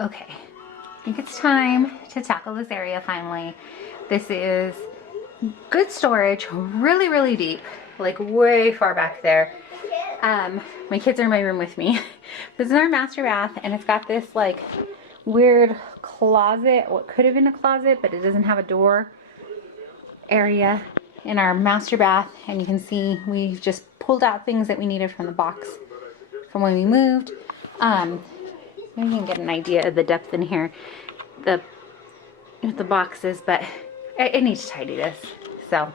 Okay, I think it's time to tackle this area finally. This is good storage, really, really deep, like way far back there. My kids are in my room with me. This is our master bath, and it's got this like weird closet, what could have been a closet, but it doesn't have a door area in our master bath. And you can see we just pulled out things that we needed from the box from when we moved. Maybe you can get an idea of the depth in here, the boxes, but I need to tidy this. So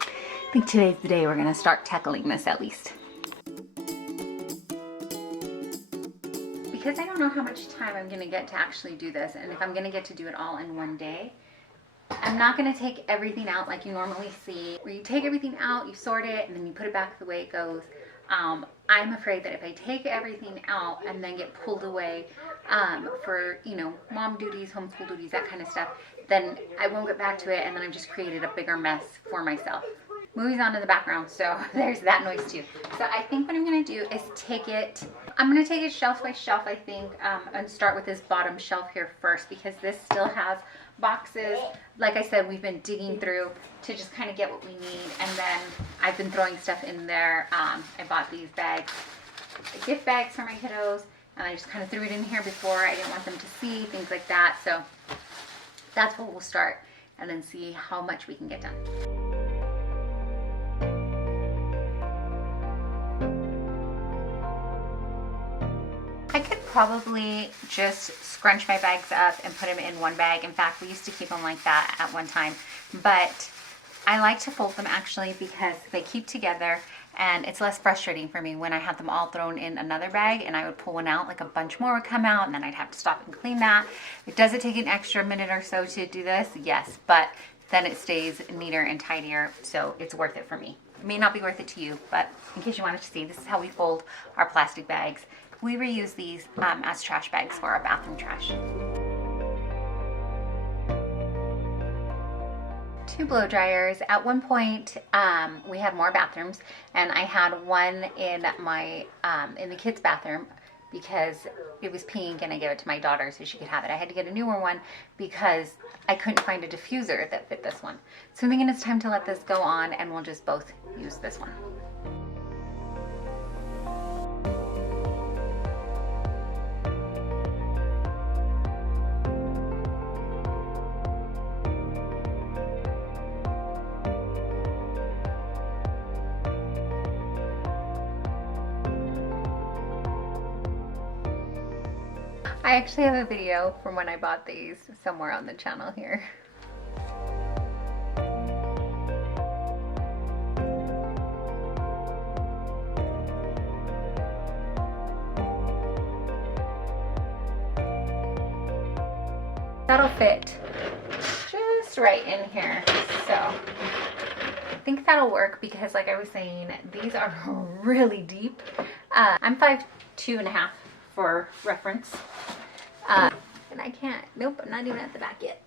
I think today's the day we're gonna start tackling this at least. Because I don't know how much time I'm gonna get to actually do this, and if I'm gonna get to do it all in one day, I'm not gonna take everything out like you normally see, where you take everything out, you sort it, and then you put it back the way it goes. I'm afraid that if I take everything out and then get pulled away for, you know, mom duties, homeschool duties, that kind of stuff, then I won't get back to it, and then I've just created a bigger mess for myself. Movie's on in the background, so there's that noise too. So I think what I'm gonna do is I'm gonna take it shelf by shelf, I think, and start with this bottom shelf here first, because this still has boxes. Like I said, we've been digging through to just kind of get what we need, and then I've been throwing stuff in there. I bought these bags, the gift bags for my kiddos, and I just kind of threw it in here before. I didn't want them to see, things like that. So that's where we'll start, and then see how much we can get done. I could probably just scrunch my bags up and put them in one bag. In fact, we used to keep them like that at one time, but I like to fold them actually because they keep together, and it's less frustrating for me when I had them all thrown in another bag and I would pull one out, like a bunch more would come out, and then I'd have to stop and clean that. Does it take an extra minute or so to do this? Yes, but then it stays neater and tidier, so it's worth it for me. It may not be worth it to you, but in case you wanted to see, this is how we fold our plastic bags. We reuse these as trash bags for our bathroom trash. 2 blow dryers. At one point, we had more bathrooms, and I had one in my in the kids' bathroom because it was pink, and I gave it to my daughter so she could have it. I had to get a newer one because I couldn't find a diffuser that fit this one. So I'm thinking it's time to let this go on, and we'll just both use this one. I actually have a video from when I bought these somewhere on the channel here. That'll fit just right in here. So I think that'll work because, like I was saying, these are really deep. I'm 5'2.5" for reference. And I can't, nope, I'm not even at the back yet.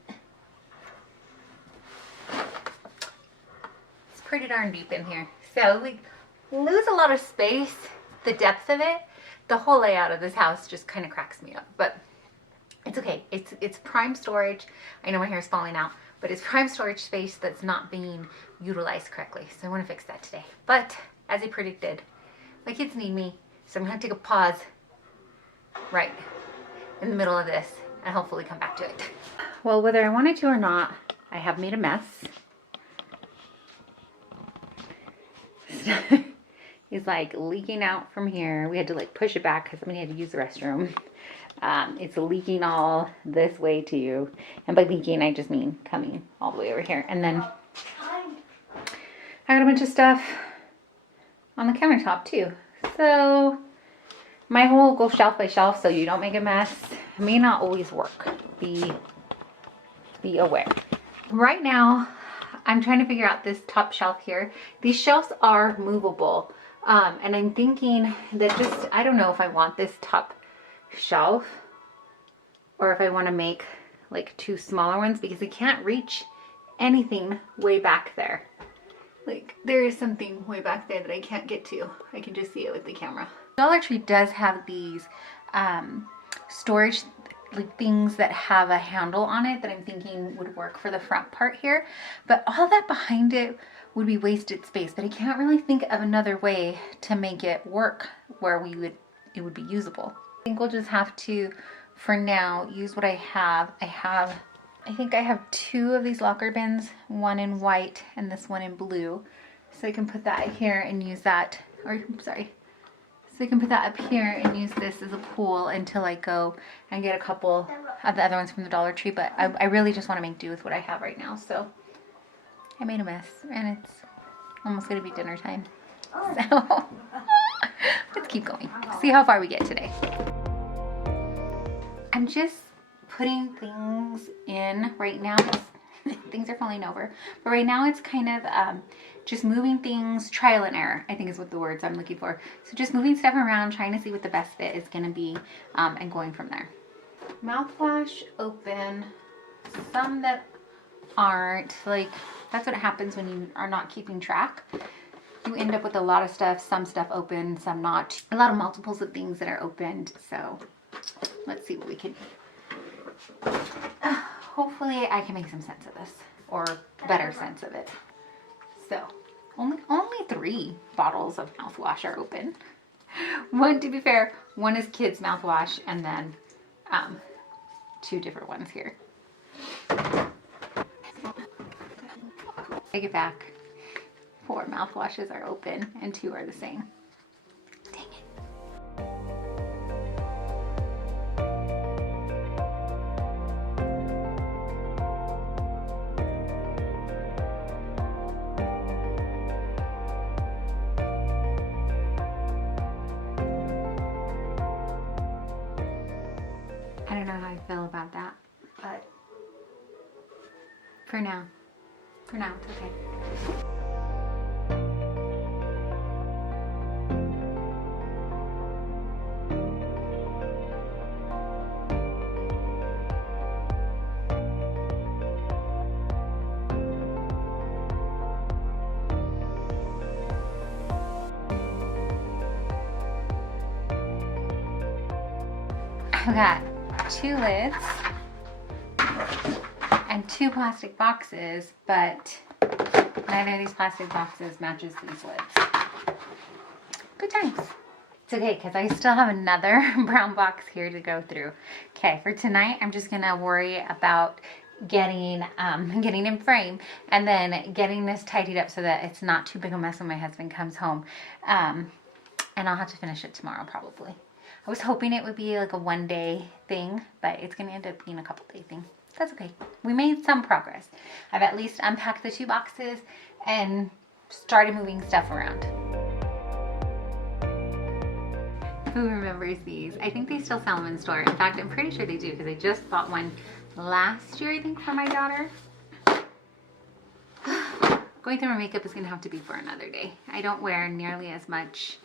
It's pretty darn deep in here. So we lose a lot of space, the depth of it. The whole layout of this house just kind of cracks me up, but it's okay. It's prime storage. I know my hair is falling out, but it's prime storage space that's not being utilized correctly. So I want to fix that today. But as I predicted, my kids need me, so I'm gonna take a pause right in the middle of this and hopefully come back to it. Well, whether I wanted to or not, I have made a mess. It's like leaking out from here. We had to like push it back because somebody had to use the restroom. It's leaking all this way too. And by leaking, I just mean coming all the way over here. And then I got a bunch of stuff on the countertop too. So my whole will go shelf by shelf so you don't make a mess. It may not always work. Be aware. Right now, I'm trying to figure out this top shelf here. These shelves are movable. And I'm thinking that I don't know if I want this top shelf or if I want to make like 2 smaller ones, because I can't reach anything way back there. Like there is something way back there that I can't get to. I can just see it with the camera. Dollar Tree does have these storage like things that have a handle on it that I'm thinking would work for the front part here. But all that behind it would be wasted space. But I can't really think of another way to make it work where it would be usable. I think we'll just have to, for now, use what I have. I think I have 2 of these locker bins, one in white and this one in blue. So I can put that here and use that, or sorry. So I can put that up here and use this as a pool until I go and get a couple of the other ones from the Dollar Tree. But I really just want to make do with what I have right now. So I made a mess and it's almost going to be dinner time. So let's keep going. See how far we get today. I'm just putting things in right now. Things are falling over. But right now it's kind of just moving things, trial and error, I think is what the words I'm looking for. So just moving stuff around, trying to see what the best fit is going to be, and going from there. Mouthwash open, some that aren't. Like, that's what happens when you are not keeping track. You end up with a lot of stuff, some stuff open, some not. A lot of multiples of things that are opened. So let's see what we can do. Hopefully I can make some sense of this, or better sense of it. So only 3 bottles of mouthwash are open. One, to be fair, one is kids mouthwash, and then 2 different ones here. Take it back. 4 mouthwashes are open and 2 are the same. Dang it. I don't know how I feel about that, but for now it's okay. I've got 2 lids and 2 plastic boxes, but neither of these plastic boxes matches these lids. Good times. It's okay, because I still have another brown box here to go through. Okay, for tonight, I'm just gonna worry about getting in frame, and then getting this tidied up so that it's not too big a mess when my husband comes home. And I'll have to finish it tomorrow probably. I was hoping it would be like a 1-day thing, but it's gonna end up being a couple-day thing. That's okay. We made some progress. I've at least unpacked the 2 boxes and started moving stuff around. Who remembers these? I think they still sell them in store. In fact, I'm pretty sure they do, because I just bought one last year, I think, for my daughter. Going through my makeup is gonna have to be for another day. I don't wear nearly as much,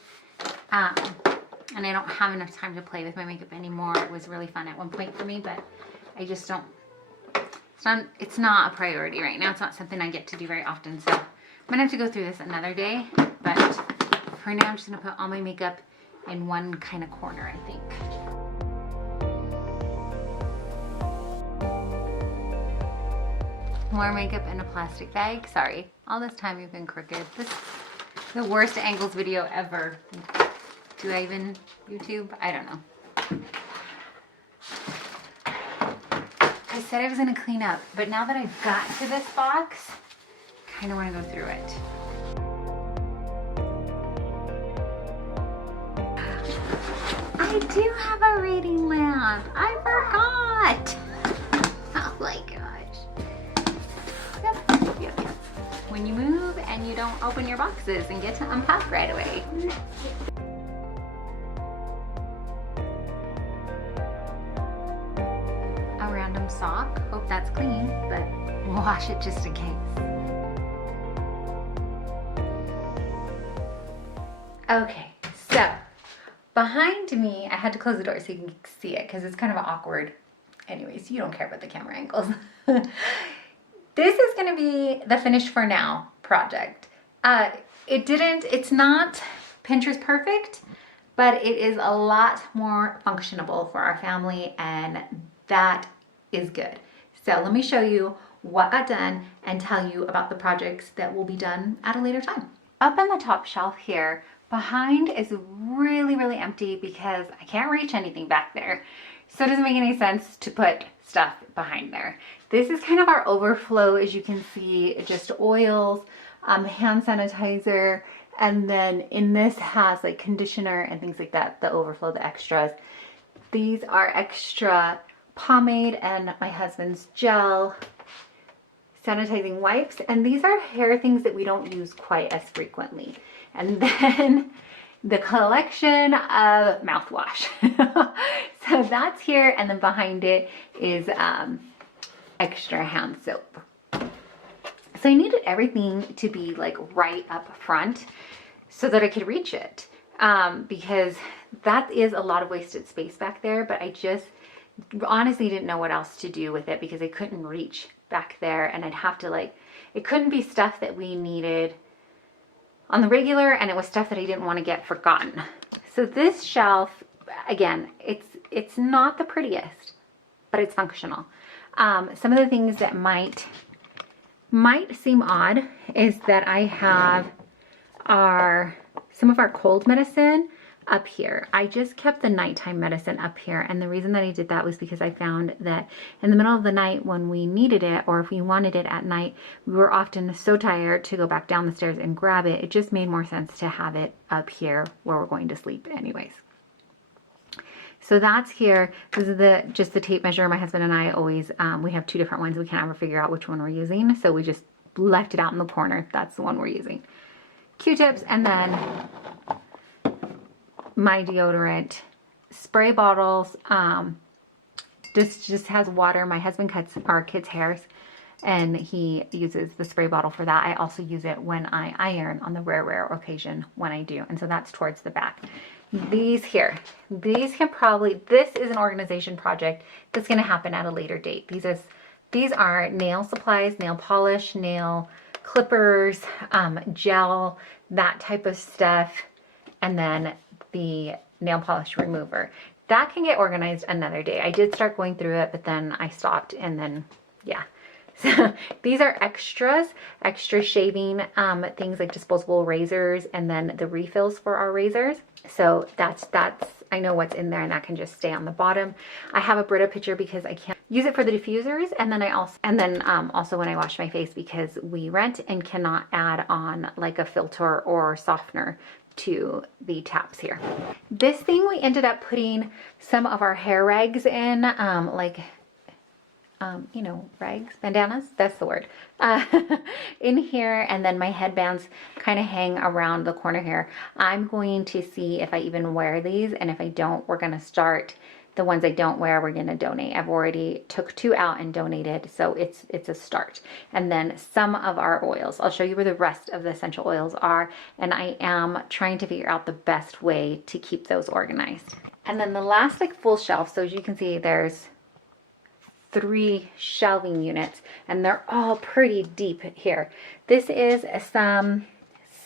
and I don't have enough time to play with my makeup anymore. It was really fun at one point for me, but I just don't, it's not a priority right now. It's not something I get to do very often, so I'm gonna have to go through this another day. But for now, I'm just gonna put all my makeup in one kind of corner, I think. More makeup in a plastic bag. Sorry, all this time we've been crooked. This is the worst angles video ever. Do I even YouTube? I don't know. I said I was gonna clean up, but now that I've got to this box, I kind of want to go through it. I do have a reading lamp. I forgot. Oh my gosh. Yep. When you move and you don't open your boxes and get to unpack right away. A random sock. Hope that's clean, but we'll wash it just in case. Okay, so behind me, I had to close the door so you can see it because it's kind of awkward. Anyways, you don't care about the camera angles. This is going to be the finished for now project. It's not Pinterest perfect, but it is a lot more functionable for our family and that is good. So let me show you what got done and tell you about the projects that will be done at a later time. Up on the top shelf here, behind is really empty because I can't reach anything back there. So it doesn't make any sense to put stuff behind there. This is kind of our overflow, as you can see, just oils, hand sanitizer, and then in this has like conditioner and things like that, the overflow, the extras. These are extra pomade and my husband's gel, sanitizing wipes, and these are hair things that we don't use quite as frequently. And then the collection of mouthwash. So that's here, and then behind it is extra hand soap. So I needed everything to be like right up front so that I could reach it, because that is a lot of wasted space back there, but I just honestly didn't know what else to do with it because I couldn't reach back there, and I'd have to like, it couldn't be stuff that we needed on the regular, and it was stuff that I didn't want to get forgotten. So this shelf, again, it's not the prettiest, but it's functional. Some of the things that might seem odd is that I have some of our cold medicine up here. I just kept the nighttime medicine up here, and the reason that I did that was because I found that in the middle of the night when we needed it, or if we wanted it at night, we were often so tired to go back down the stairs and grab it. It just made more sense to have it up here where we're going to sleep anyways. So that's here. This is just the tape measure. My husband and I always, we have two different ones. We can't ever figure out which one we're using, so we just left it out in the corner. That's the one we're using. Q-tips, and then my deodorant, spray bottles. This just has water. My husband cuts our kids' hairs, and he uses the spray bottle for that. I also use it when I iron on the rare occasion when I do, and so that's towards the back. These here, this is an organization project that's going to happen at a later date. These are nail supplies, nail polish, nail clippers, gel, that type of stuff, and then the nail polish remover. That can get organized another day. I did start going through it, but then I stopped, and then, yeah. So these are extras, extra shaving things like disposable razors, and then the refills for our razors. So that's I know what's in there, and that can just stay on the bottom. I have a Brita pitcher because I can't use it for the diffusers, and then also when I wash my face, because we rent and cannot add on like a filter or softener to the taps here. This thing we ended up putting some of our hair rags in, you know, rags, bandanas, that's the word, in here, and then my headbands kind of hang around the corner here. I'm going to see if I even wear these, and if I don't, we're going to start the ones I don't wear, we're going to donate. I've already took 2 out and donated, so it's a start. And then some of our oils. I'll show you where the rest of the essential oils are, and I am trying to figure out the best way to keep those organized. And then the last like full shelf, so as you can see, there's 3 shelving units, and they're all pretty deep here. This is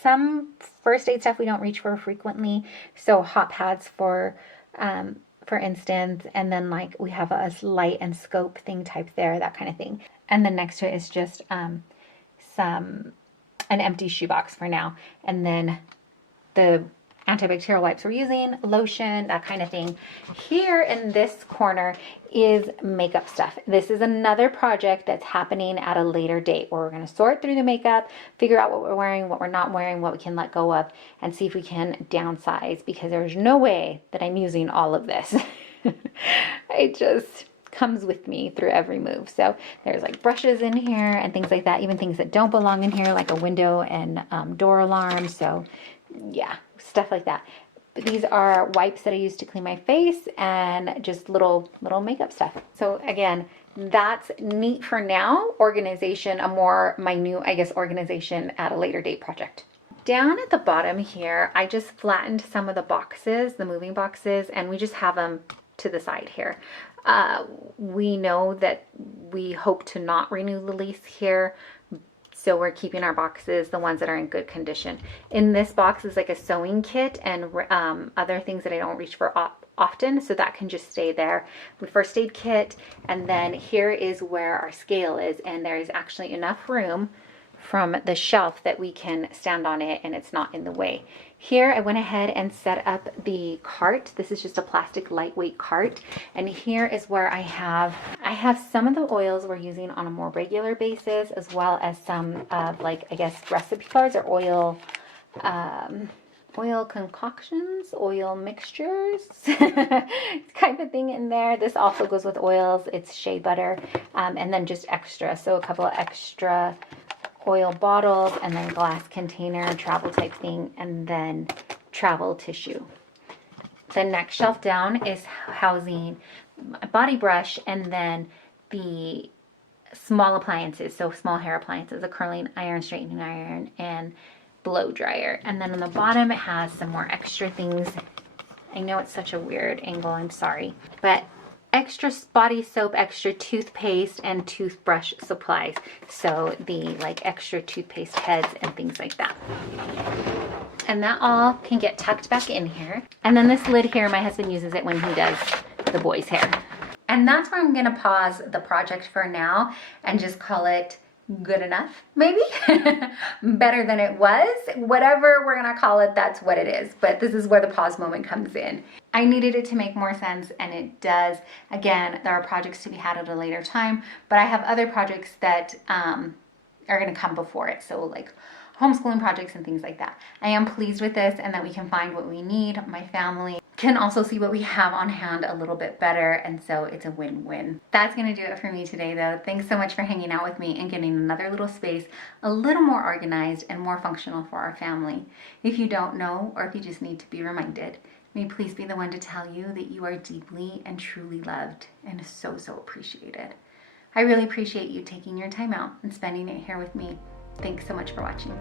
some first aid stuff we don't reach for frequently, so hot pads for instance, and then like we have a light and scope thing type there, that kind of thing. And then next to it is just an empty shoebox for now, and then the antibacterial wipes we're using, lotion, that kind of thing. Here in this corner is makeup stuff. This is another project that's happening at a later date where we're going to sort through the makeup, figure out what we're wearing, what we're not wearing, what we can let go of, and see if we can downsize, because there's no way that I'm using all of this. It just comes with me through every move. So there's like brushes in here and things like that, even things that don't belong in here, like a window and door alarm. So yeah, stuff like that. But these are wipes that I use to clean my face, and just little makeup stuff. So again, that's neat for now. Organization, a more minute, I guess, organization at a later date project. Down at the bottom here, I just flattened some of the boxes, the moving boxes, and we just have them to the side here. We know that we hope to not renew the lease here, so we're keeping our boxes, the ones that are in good condition. In this box is like a sewing kit and other things that I don't reach for often, so that can just stay there. The first aid kit, and then here is where our scale is, and there is actually enough room from the shelf that we can stand on it and it's not in the way. Here I went ahead and set up the cart. This is just a plastic lightweight cart, and here is where I have some of the oils we're using on a more regular basis, as well as some of, like, I guess recipe cards or oil concoctions, oil mixtures kind of thing in there. This also goes with oils. It's shea butter, and then just extra, so a couple of extra oil bottles, and then glass container, travel type thing, and then travel tissue. The next shelf down is housing a body brush, and then the small appliances, so small hair appliances, a curling iron, straightening iron, and blow dryer. And then on the bottom it has some more extra things. I know it's such a weird angle, I'm sorry, but extra body soap, extra toothpaste, and toothbrush supplies. So the like extra toothpaste heads and things like that. And that all can get tucked back in here. And then this lid here, my husband uses it when he does the boys' hair. And that's where I'm gonna pause the project for now and just call it good enough, maybe. Better than it was. Whatever we're gonna call it, that's what it is. But this is where the pause moment comes in. I needed it to make more sense, and it does. Again, there are projects to be had at a later time, but I have other projects that are gonna come before it. So like homeschooling projects and things like that. I am pleased with this, and that we can find what we need. My family can also see what we have on hand a little bit better, and so it's a win-win. That's gonna do it for me today though. Thanks so much for hanging out with me and getting another little space a little more organized and more functional for our family. If you don't know, or if you just need to be reminded, may please be the one to tell you that you are deeply and truly loved and so appreciated. I really appreciate you taking your time out and spending it here with me. Thanks so much for watching.